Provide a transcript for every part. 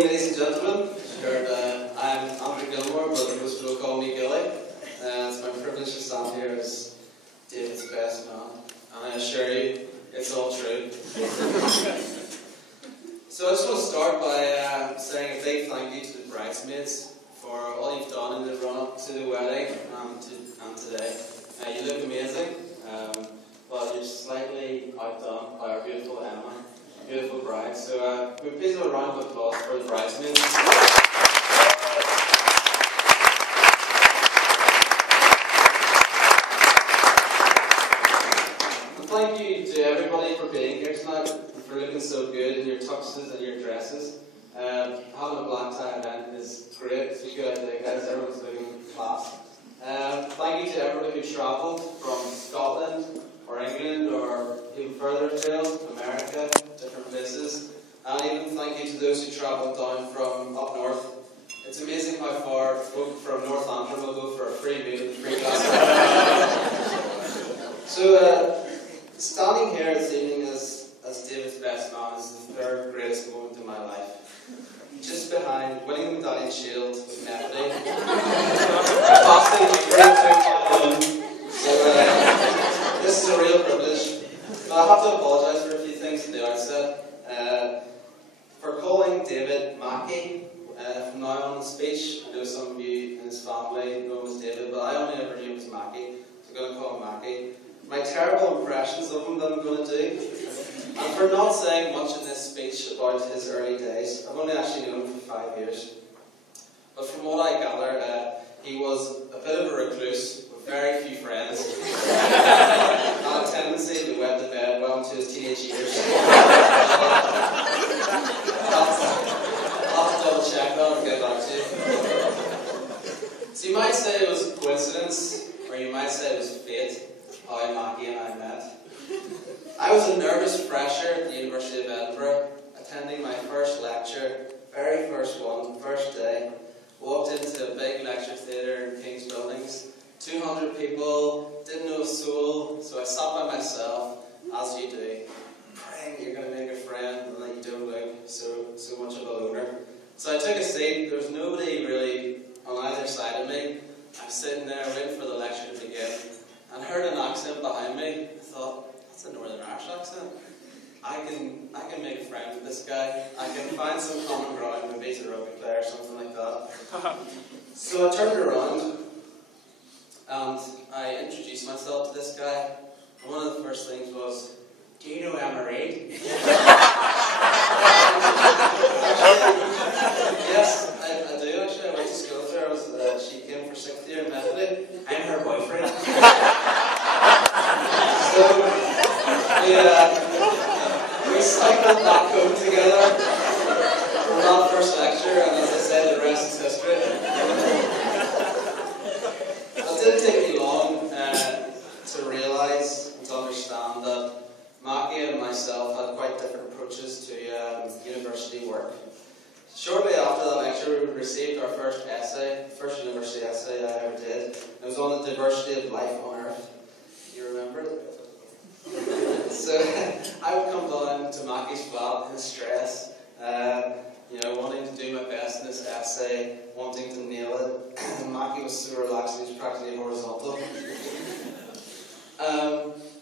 Ladies and gentlemen, I'm Andrew Gilmore, but most will call me Gilly. It's my privilege to stand here as David's best man, and I assure you, it's all true. So I just want to start by saying a big thank you to the bridesmaids for all you've done in the run-up to the wedding and today. You look amazing, but you're slightly outdone by our beautiful Emma. Beautiful bride. So we please have a round of applause for the bridesmaids. And thank you to everybody for being here tonight and for looking so good in your tuxes and your dresses. Having a black tie event is great. It's a good idea, guys. Everyone's looking class. Thank you to everybody who travelled from Scotland or England or even further afield, America, different places. And even thank you to those who travelled down from up north. It's amazing how far folk from North Antrim will go for a free meal and free glass of wine. So, standing here this evening as David's best man is the third greatest moment in my life. Just behind winning the Medallion Shield with Methody, passing the great 2 So, this is a real privilege. But I have to apologise for a few things at the outset. For calling David Mackie from now on in the speech. I know some of you in his family know him as David, but I only ever knew him as Mackie, so I'm going to call him Mackie. My terrible impressions of him that I'm going to do. And for not saying much in this speech about his early days, I've only actually known him for 5 years. But from what I gather, he was a bit of a recluse with very few friends. Had a tendency to wet the bed well into his teenage years. I'll have to double check that and get back to you. So you might say it was a coincidence, or you might say it was fate, how Mackie and I met. I was a nervous fresher at the University of Edinburgh, attending my first lecture, very first one, first day. Walked into a big lecture theatre in King's Buildings. 200 people, didn't know a soul, so I sat by myself, as you do, praying that you're going to make a friend and that you don't look so much of a loner. So I took a seat. There was nobody really on either side of me. I was sitting there waiting for the lecture to begin and heard an accent behind me. I thought, that's a Northern Irish accent. I can make a friend with this guy. I can find some common ground, maybe he's a rugby player or something like that. So I turned around and I introduced myself to this guy. And one of the first things was, do you know Emma Reid? Yes, I do actually. I went to school with her. She came for 6th year in Methody. I'm her boyfriend. So we cycled back home together from that first lecture, and as I said, the rest is history. It didn't take me long to realise and to understand that Mackie and myself had quite different approaches to university work. Shortly after that lecture, we received our first essay, first university essay I ever did. It was on the diversity of life on Earth. You remember it? So I would come down to Mackie's flat in stress, wanting to do my best in this essay, wanting to nail it. And Mackie was so relaxed, he was practically horizontal.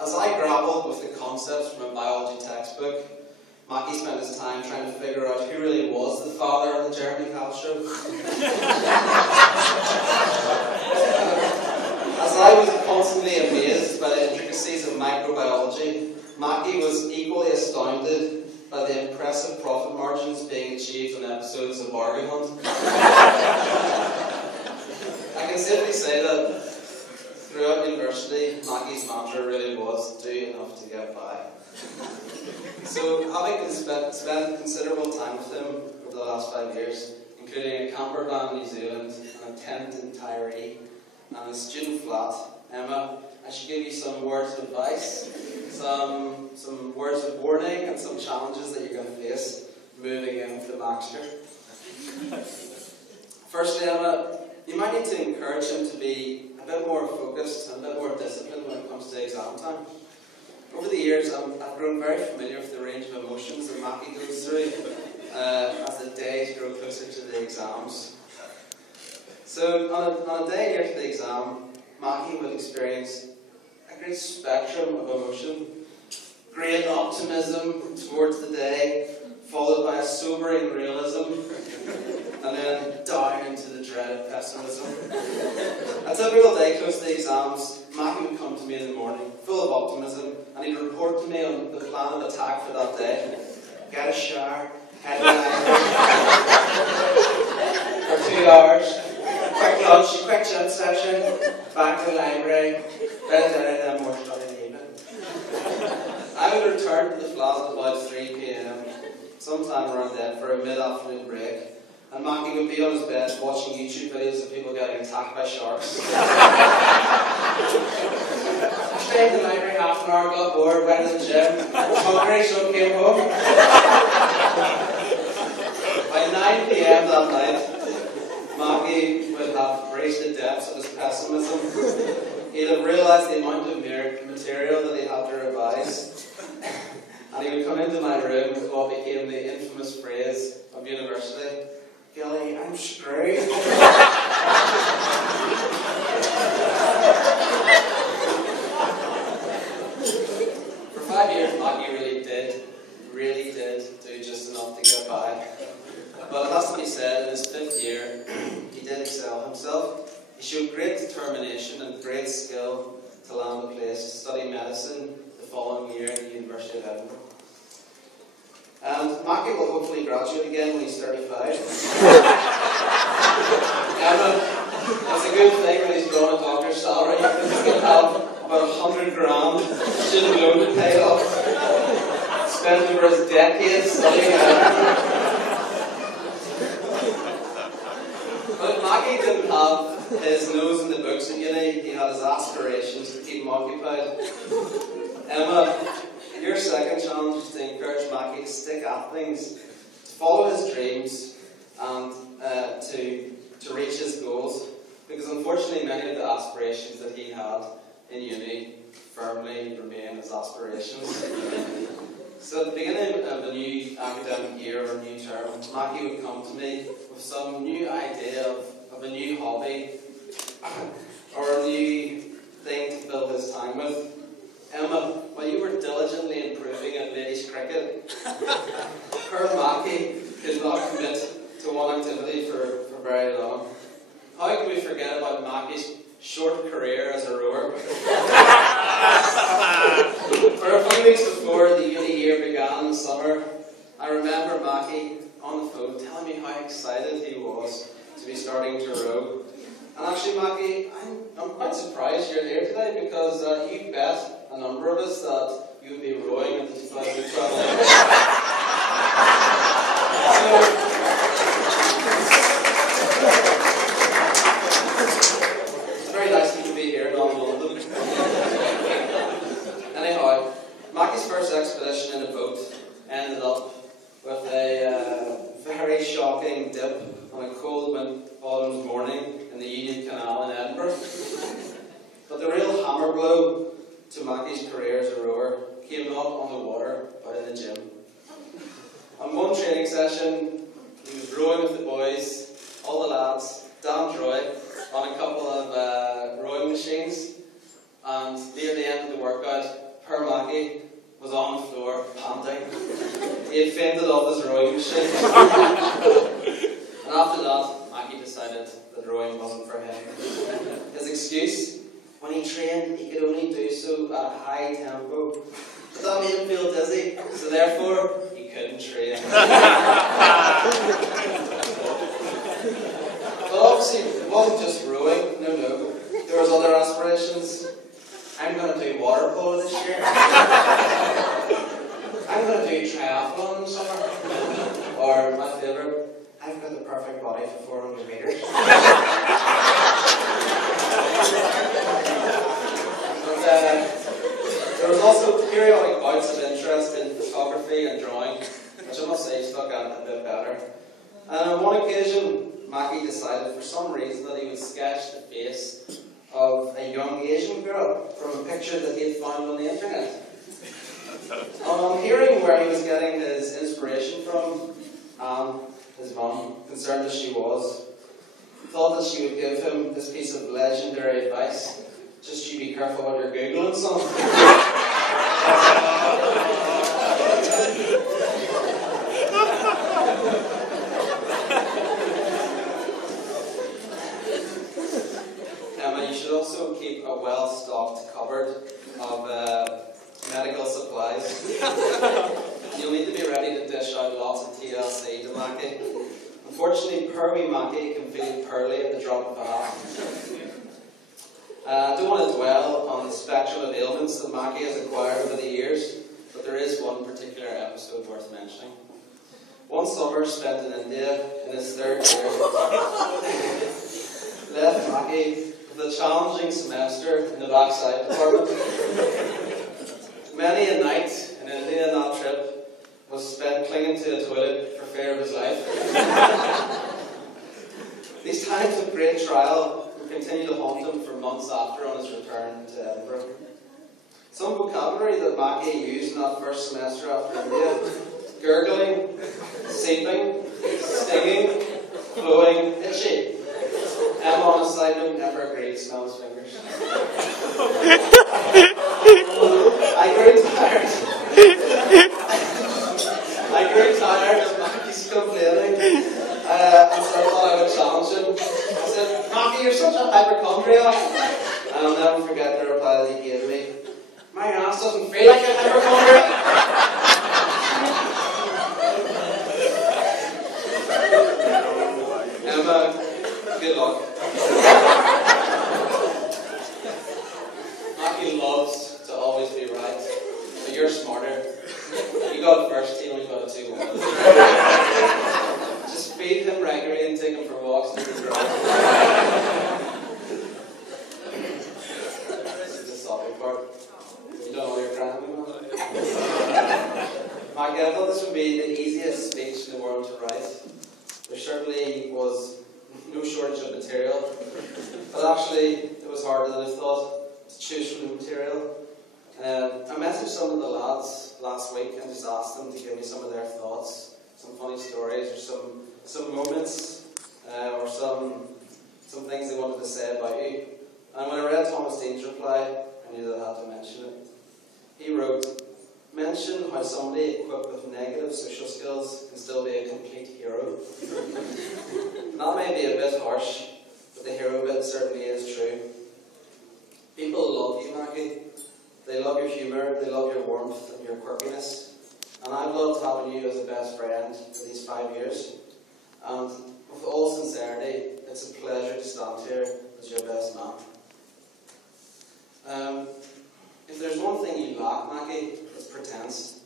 As I grappled with the concepts from a biology textbook, Mackie spent his time trying to figure out who really was the father of the Jeremy Kyle show. As I was constantly amazed by the intricacies of microbiology, Mackie was equally astounded by the impressive profit margins being achieved on episodes of Bargain Hunt. I can safely say that throughout university, Mackie's mantra really was do enough to get by. So, having spent considerable time with him over the last 5 years, including a camper van in New Zealand, and a tent in Tiree, and a student flat, Emma, I should give you some words of advice, some words of warning, and some challenges that you're going to face moving into Baxter. Firstly, Emma, you might need to encourage him to be a bit more focused and a bit more disciplined when it comes to exam time. Over the years, I've grown very familiar with the range of emotions that Mackie goes through. as the days grow closer to the exams. So on a day near to the exam, Mackie would experience a great spectrum of emotion. Great optimism towards the day, followed by a sobering realism, and then down into the dreaded pessimism. A typical day close to the exams, Mackie would come to me in the morning, full of optimism, and he'd report to me on the plan of attack for that day. Get a shower, head to the library for 2 hours, quick lunch, quick gym session, back to the library, then more study in the evening. I would return to the flat at about 3 p.m, sometime around then, for a mid-afternoon break. And Mackie would be on his bed watching YouTube videos of people getting attacked by sharks. Stayed in the library half an hour, got bored, went to the gym, was hungry, so came home. By 9 p.m. that night, Mackie would have reached the depths of his pessimism. He'd have realised the amount of material that he had to revise. And he would come into my room with what became the infamous phrase of university: "Gilly, I'm screwed." For 5 years, Mackie really did do just enough to get by. But it has to be said, in his 5th year, he did excel himself. He showed great determination and great skill to land a place to study medicine the following year at the University of Edinburgh. And Mackie will hopefully graduate again when he's 35. That's a good thing when he's drawing a doctor's salary, because he can have about 100 grand student loan to pay off. Spent over his decades studying Edinburgh. But Mackie didn't have his nose in the books at uni, he had his aspirations to keep him occupied. Emma, your second challenge is to encourage Mackie to stick at things, to follow his dreams, and to reach his goals. Because unfortunately many of the aspirations that he had in uni firmly remain as aspirations. So at the beginning of a new academic year or a new term, Mackie would come to me with some new idea of a new hobby or a new thing to fill his time with. Emma, while you were diligently improving at ladies cricket, poor Mackie could not commit to one activity for very long. How can we forget about Mackie's short career as a rower? For a few weeks before the uni year began in the summer, I remember Mackie on the phone telling me how excited he was to be starting to row. And actually, Mackie, I'm quite surprised you're here today, because you bet a number of us that you would be rowing at the 2012 Olympics. It's very nice of you to be here, not in London. Anyhow, Mackie's first expedition in a boat ended up with a very shocking dip on a cold autumn's morning in the Union Canal in Edinburgh. But the real hammer blow to Mackie's career as a rower came not on the water, but in the gym. On one training session, he was rowing with the boys, all the lads, damn Troy, on a couple of rowing machines, and near the end of the workout, poor Mackie was on the floor, panting. He had fainted off his rowing machine. And after that, Mackie decided that rowing wasn't for him. His excuse: when he trained, he could only do so at a high tempo. But that made him feel dizzy, so therefore, he couldn't train. But obviously, it wasn't just rowing, no. There was other aspirations. I'm going to do water polo this year. I'm going to do triathlon in the summer. Or, my favourite, I've got the perfect body for 400 metres. There was also periodic bouts of interest in photography and drawing, which I must say stuck out a bit better. And on one occasion, Mackie decided for some reason that he would sketch the face of a young Asian girl from a picture that he had found on the internet. On hearing where he was getting his inspiration from, Anne, his mum, concerned as she was, thought that she would give him this piece of legendary advice. Just you be careful what you're Googling, son. Emma, you should also keep a well-stocked cupboard of medical supplies. You'll need to be ready to dish out lots of TLC to Mackie. Unfortunately, Perwy Mackie can feel pearly at the drop of a hat. I don't want to dwell on the spectrum of ailments that Mackie has acquired over the years, but there is one particular episode worth mentioning. One summer spent in India in his third year left Mackie with a challenging semester in the backside department. Many a night in India on that trip was spent clinging to a toilet for fear of his life. These times of great trial would continue to haunt him for months after on his return to Edinburgh. Some vocabulary that Mackie used in that first semester after India: gurgling, seeping, stinging, flowing, itchy. Emma, on a side note, never agreed to smell his fingers. I grew tired as Mackie's complaining, and so I thought I would challenge him. I said, Mackie, you're such a hypochondriac. And I'll never forget the reply that he gave me. My ass doesn't feel like a hypochondriac. Emma, good luck. Mackie loves to always be right, but you're smarter. You got it first, he only got it 2-1. Just feed him regularly and take him for walks through the grass. This is the sobbing part. You don't know you're crying anymore. Mackie, I thought this would be the easiest speech in the world to write. There certainly was no shortage of material, but actually it was harder than I thought to choose from the material. I messaged some of the lads last week and just asked them to give me some of their thoughts, some funny stories or some moments or some things they wanted to say about you. And when I read Thomas Dean's reply, I knew that I had to mention it. He wrote, "Mention how somebody equipped with negative social skills can still be a complete hero." That may be a bit harsh, but the hero bit certainly is true. People love you, Mackie. They love your humour, they love your warmth and your quirkiness. And I've loved having you as a best friend for these 5 years. And with all sincerity, it's a pleasure to stand here as your best man. If there's one thing you lack, Mackie, it's pretense.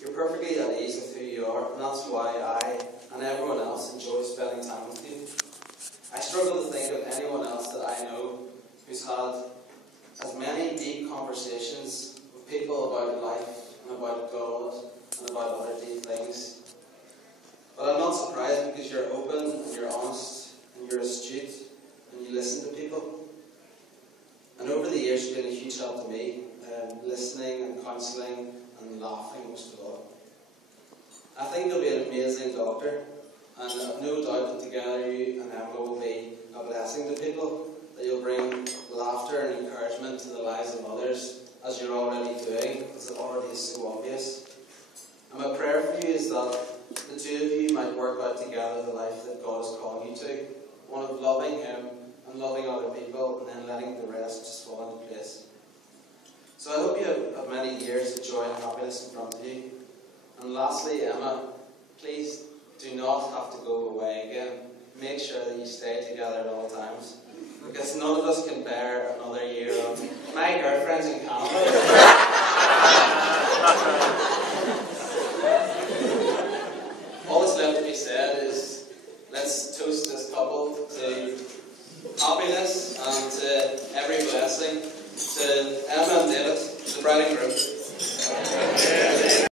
You're perfectly at ease with who you are, and that's why I and everyone else enjoy spending time with you. I struggle to think of anyone else that I know who's had as many deep conversations with people about life and about God and about other deep things. But I'm not surprised because you're open and you're honest and you're astute and you listen to people. And over the years you've been a huge help to me, listening and counselling and laughing most of all. I think you'll be an amazing doctor, and I've no doubt that together you and Emma will be a blessing to people, that you'll bring laughter and encouragement to the lives of others, as you're already doing, because it already is so obvious. And my prayer for you is that the two of you might work out together the life that God is calling you to, one of loving Him and loving other people, and then letting the rest just fall into place. So I hope you have many years of joy and happiness in front of you. And lastly, Emma, please do not have to go away again. Make sure that you stay together at all times, because none of us can bear another year of my girlfriend's in Canada. All that's left to be said is, let's toast this couple to happiness and to every blessing, to Emma and David, the bride and groom.